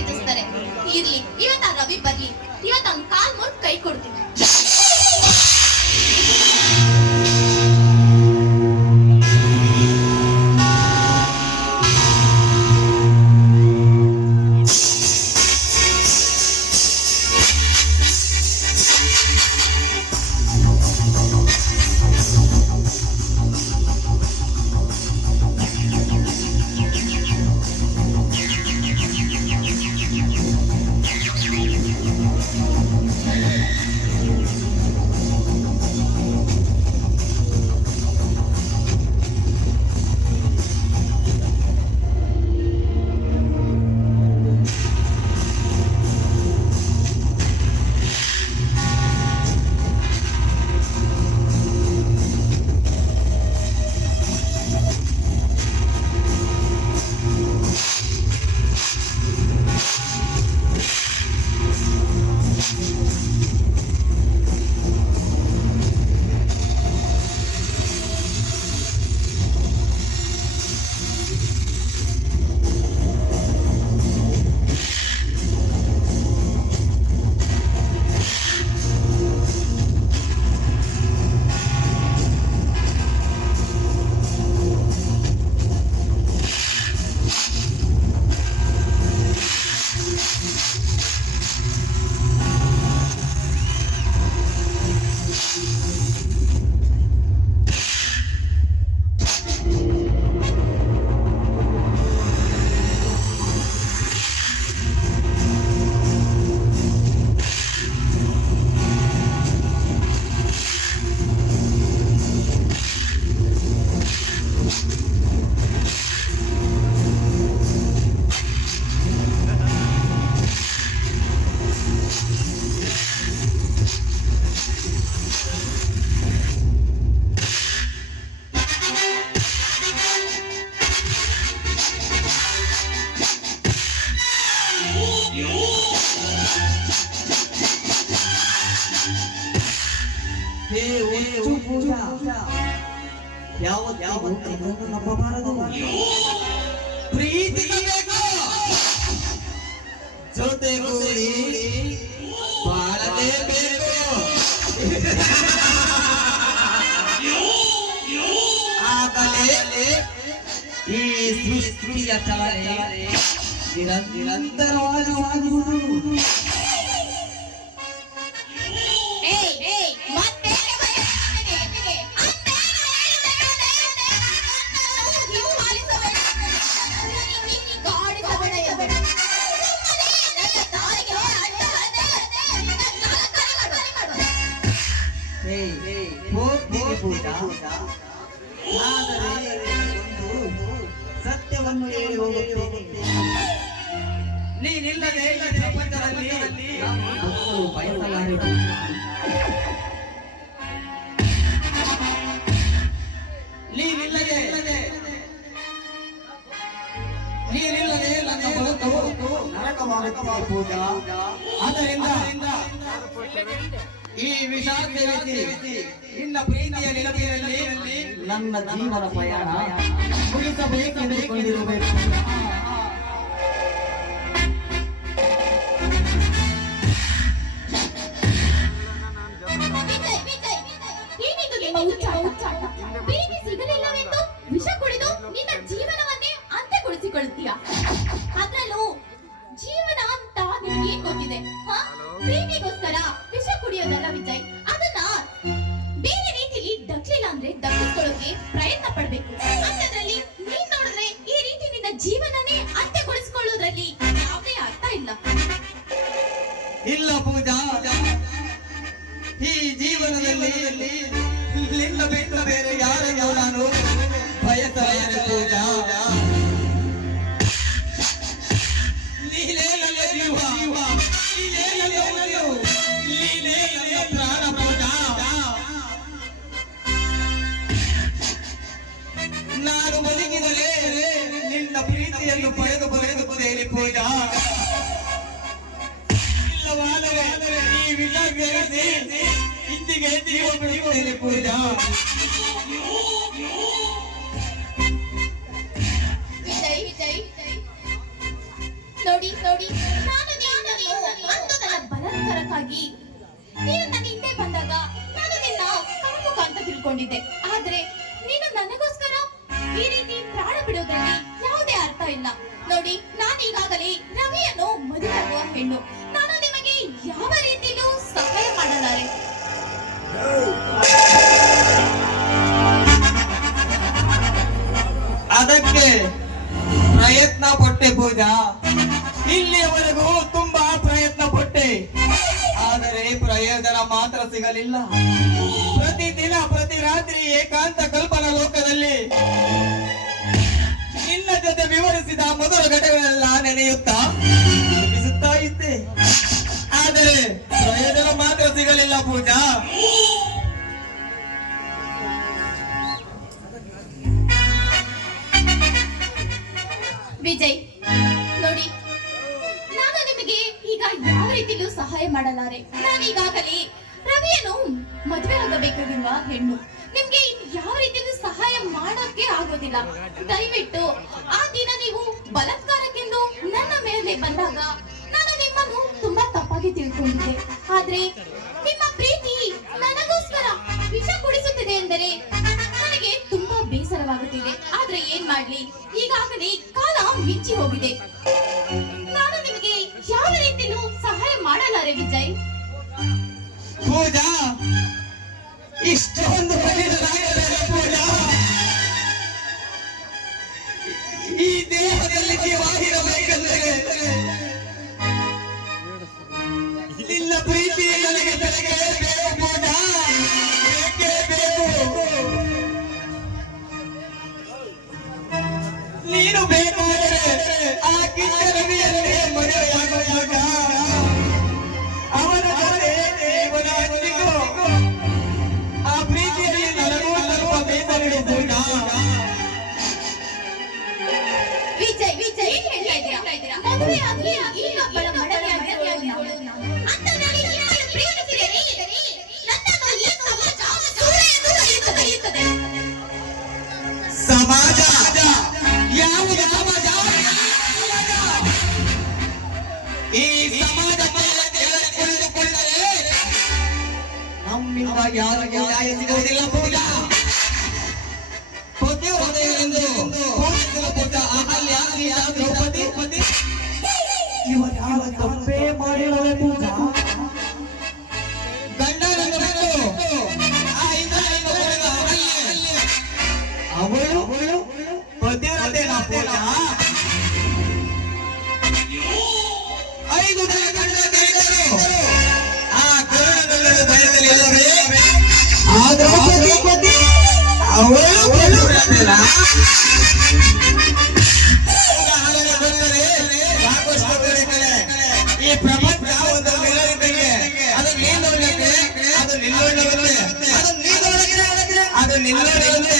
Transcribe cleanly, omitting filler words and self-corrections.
ಪ್ರೀತಿಸ್ತಾರೆ. ಇರ್ಲಿ, ಇವತ್ತ ರವಿ ಬರ್ಲಿ, ಇವತ್ತ ಅವ್ನ್ ಕಾಲ್ ಮುಟ್ ಕೈ ಕೊಡ್ತೀನಿ. ನಂಬಬಾರದು. ಪ್ರೀತಿ ಜೊತೆಗೂಡಿ ಬಾಳಲೇಬೇಕು. ಆಗಲೇ ಈ ಸೃಷ್ಟಿಯ ಚಾಲೆ ನಿರಂತರವಾಗುವುದು. ಪೂಜಾ, ಆದರೆ ಒಂದು ಸತ್ಯವನ್ನು ಹೇಳಿ ಹೋಗುತ್ತೇನೆ. ನೀನಿಲ್ಲದೆ ಪ್ರಪಂಚದಲ್ಲಿ ಬಯಸಲಾರದು. ನೀನಿಲ್ಲದೆ ನನ್ನ ಬದುಕು ನರಕವಾಗುತ್ತದೆ ಪೂಜಾ. ಆದ್ದರಿಂದ ಈ ವಿಷಾದವಿಸಿ ನಿನ್ನ ಪ್ರೀತಿಯ ನಿಲುವಿನಲ್ಲಿ ನನ್ನ ಜೀವನ ಪ್ರಯಾಣ ಮುಗಿಸಬೇಕೆಂದುಕೊಂಡಿರಬೇಕು. ಪ್ರೀತಿ ಸಿಗಲಿಲ್ಲವೆಂದು ವಿಷ ಕುಡಿದು ನಿನ್ನ ಜೀವನವನ್ನೇ ಅಂತ್ಯಗೊಳಿಸಿಕೊಳ್ಳುತ್ತೀಯ. ಅದ್ರಲ್ಲೂ ಜೀವನ ಅಂತ ನಿನಗೆ ಗೊತ್ತಿದೆ. ಪ್ರೀತಿಗೋಸ್ಕರ ವಿಷ ಕುಡಿಯೋದಲ್ಲ ವಿಜಯ್, ಅದನ್ನ ಬೇರೆ ರೀತಿಯಲ್ಲಿ ದಕ್ಕಲಿಲ್ಲ ಅಂದ್ರೆ ದಕ್ಕಿಸ್ಕೊಳ್ಳೋಕೆ ಪ್ರಯತ್ನ ಪಡ್ಬೇಕು. ಅಂಥದ್ರಲ್ಲಿ ನೀನ್ ನೋಡಿದ್ರೆ ಈ ರೀತಿ ನಿನ್ನ ಜೀವನನೇ ಅಂತ್ಯಗೊಳಿಸಿಕೊಳ್ಳೋದ್ರಲ್ಲಿ ಯಾವುದೇ ಅರ್ಥ ಇಲ್ಲ. ಇಲ್ಲ ಪೂಜಾ, ಈ ಜೀವನದಲ್ಲಿ ನಿನ್ನ ಬಿಟ್ಟು ಬೇರೆ ಯಾರಿಗೂ ನಾನು ಬಯಸಲಾರೆ ಪೂಜಾ. ನೀನೇ ನನ್ನ ಜೀವ, ನೀನೇ ನನ್ನ ಉಸಿರು, ನೀನೇ ನನ್ನ ಪ್ರಾಣ ಪೂಜಾ. ನಾನು ಬದುಕಿದರೆ ನಿನ್ನ ಪ್ರೀತಿಯನ್ನು ಪಡೆದುಕೊಳ್ಳುತ್ತೇನೆ ಪೂಜಾ. ಇಲ್ಲವಾದರೆ ಈ ವಿಷಯ ಇಂದಿಗೆ ಜೀವ ಬಿಡುತ್ತೇನೆ ಪೂಜಾ. ವಿಜಯ್ ನೋಡಿ ಅನ್ಕೊಂಡಿದ್ದೆ. ಆದ್ರೆ ನೀನು ನನಗೋಸ್ಕರ ಈ ರೀತಿ ಪ್ರಾಣ ಬಿಡೋದ್ರಲ್ಲಿ ಯಾವುದೇ ಅರ್ಥ ಇಲ್ಲ. ನೋಡಿ, ನಾನು ಈಗಾಗಲೇ ರವಿಯನ್ನು ಮದುವೆಯಾಗುವ ಹೆಣ್ಣು. ನಾನು ನಿಮಗೆ ಯಾವ ರೀತಿಯಲ್ಲೂ ಸಹಾಯ ಮಾಡಲಾರೆ. ಅದಕ್ಕೆ ಪ್ರಯತ್ನ ಪಟ್ಟೆ ಪೂಜಾ. ಇಲ್ಲಿಯವರೆಗೂ ತುಂಬಾ ಪ್ರಯತ್ನ ಪಟ್ಟೆ, ಆದರೆ ಪ್ರಯೋಜನ ಮಾತ್ರ ಸಿಗಲಿಲ್ಲ. ಪ್ರತಿದಿನ ಪ್ರತಿ ರಾತ್ರಿ ಏಕಾಂತ ಕಲ್ಪನಾ ಲೋಕದಲ್ಲಿ ನಿನ್ನ ಜೊತೆ ವಿವರಿಸಿದ ಮೊದಲ ಘಟನೆಗಳೆಲ್ಲ ನೆನೆಯುತ್ತಾ ಜೀವಿಸುತ್ತಾ ಇದ್ದೆ, ಆದರೆ ಪ್ರಯೋಜನ ಮಾತ್ರ ಸಿಗಲಿಲ್ಲ ಪೂಜಾ. ವಿಜಯ್, ನೋಡಿ, ನಾನು ನಿಮಗೆ ಈಗ ಯಾವ ರೀತಿಲೂ ಸಹಾಯ ಮಾಡಲಾರೆ. ನಾನು ಈಗಾಗಲೇ ರವಿಯನ್ನು ಮದುವೆ ಆಗಬೇಕಾಗಿರುವ ಹೆಣ್ಣು. ನಿಮ್ಗೆ ಯಾವ ರೀತಿಯಲ್ಲೂ ಸಹಾಯ ಮಾಡೋಕೆ ಆಗೋದಿಲ್ಲ. ದಯವಿಟ್ಟು ಆ ದಿನ ನೀವು ಬಲಾತ್ಕಾರಕ್ಕೆಂದು ನನ್ನ ಮೇಲೆ ಬಂದಾಗ ನಾನು ನಿಮ್ಮನ್ನು ತುಂಬಾ ತಪ್ಪಾಗಿ ತಿಳ್ಕೊಂಡಿದ್ದೆ. ಆದ್ರೆ ನಿಮ್ಮ ಪ್ರೀತಿ ನನಗೋಸ್ಕರ ವಿಷ ಕುಡಿಸುತ್ತಿದೆ ಎಂದರೆ ನನಗೆ ತುಂಬಾ ಬೇಸರವಾಗುತ್ತಿದೆ. ಆದ್ರೆ ಏನ್ ಮಾಡ್ಲಿ, ಈಗಾಗಲೇ ಕಾಲ ಮಿಂಚಿ ಹೋಗಿದೆ. ನಾನು ನಿಮಗೆ ಯಾವ ರೀತಿಯಲ್ಲೂ ಸಹಾಯ ಮಾಡಲಾರೆ ವಿಜಯ್. ಪೂಜಾ, ಇಷ್ಟೊಂದು ಪೂಜಾ, ಈ ದೇಹದಲ್ಲಿ ಜೀವಾಗಿರಬೇಕೆಂದರೆ ನಿನ್ನ ಪ್ರೀತಿ ನನಗೆ ಬೇಕು ಪೂಜಾ, ಬೇಕೇ ಬೇಕು. ನೀನು ಬೇಕಾದರೆ ಆ ಕಿತ್ತ ರವಿಯನ್ನೇ ಮದುವೆಯಾಗುವಾಗ ಅವನ ಜೊತೆ ಜೀವನ ಹಂಚಿಕೋ. ಆ ಪ್ರೀತಿಯಲ್ಲಿ ನನಗೂ ಸ್ವಲ್ಪ ಬೇಸರಿದೆ ಪೂಜಾ. ವಿಜಯ್, ವಿಜಯ್, ಏನ್ ಹೇಳ್ತಾ ಇದ್ದೀರಾ? ಮದುವೆ ಆಗಿ ಇನ್ನೊಬ್ಬಳ ಮಡದಿಯಾಗಿ ನಾನು. ಅಂತ ನಾನು ನಿಮ್ಮನ್ನು ಪ್ರೀತಿಸಿದರೆ ನನ್ನನ್ನು ಈ ಸಮಾಜ ಸುಳ್ಳು ಎಂದು ಕರೆಯುತ್ತದೆ. ಸಮಾಜ ಯಾವುದು? ಸಮಾಜ ಈ ಸಮಾಜ ಕುಳಿತುಕೊಂಡರೆ ನಮ್ಮಿಂದ ಯಾರಿಗೂ ನ್ಯಾಯ ಸಿಗುವುದಿಲ್ಲ ಪೂಜಾ. ಪ್ರತಿಯೊಂದು ಪೂಜಾ ಅಹಲ್ಯ ಸೀತಾ ದ್ರೌಪದಿ ಇವರು ಯಾವ ತಪ್ಪೇ ಮಾಡಿರುವ ಪೂಜಾ. ಗಂಡನನ್ನು ಬಿಟ್ಟು ಆ ಇಂದ್ರನನ್ನು ಪಡೆದ ಅಹಲ್ಯೆ ಅವಳು ಪತಿವ್ರತೆನ ಪೂಜಾ. 5 ಜನ ಗಂಡಂದಿರಿದ್ದರು. ಆ ಕರುಣೆಗೊಳ್ಳಲು ಭಯವಿಲ್ಲವೇ? ಆ ದ್ರೌಪದಿ ಅವಳು ಪತಿವ್ರತೆನ. ಉದಾಹರಣೆ ಬಂದರೆ ಸಾಕಷ್ಟು ಕಡೆ ಈ ಪ್ರಪಂಚ ಒಂದು ಮಿಲನಕ್ಕೆ ಅದು ನೀನೊಳಗೆ, ಅದು ನಿನ್ನೊಳಗೆ, ಅದು ನೀನೊಳಗೆ, ಅದು ನಿನ್ನೊಳಗೆ